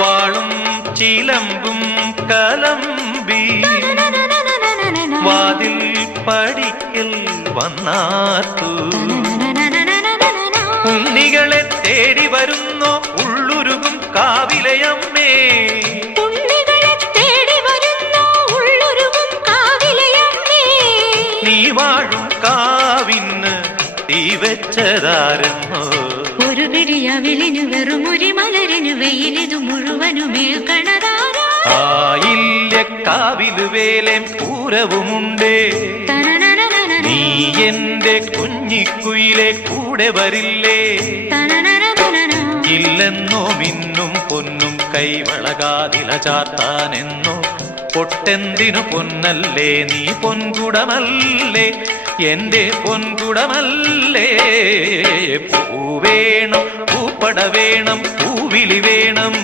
വാളും ചിലമ്പും കലമ്പി വാതിൽ പടിക്കൽ വന്നാർത്തു. ഉണ്ണികളെ തേടി വരുന്നോ ഉള്ളുരുകും കാവിലയമ്മേ, നീ വാഴും കാവിന് തീ വെച്ചതാരെന്നോ. ഒരു പിടിയവിലിനു വെറും ഒരു മലരിനു വെയിലിതു മുഴുവനുമേൽക്കണതാരാ. കാവിലു വേലേം പൂരവുമുണ്ടേ, നീ എന്റെ കുഞ്ഞിക്കുയിലെ കൂടെ വരില്ലേ. ഇല്ലെന്നോ മിന്നും പൊന്നും കൈവളകാതില ചാത്താനെന്നോ. പൊട്ടെന്തിനു പൊന്നല്ലേ നീ പൊൻകുടമല്ലേ, എന്റെ പൊൻകുടമല്ലേ. പൂവേണം പൂപ്പട വേണം പൂവിളി വേണം.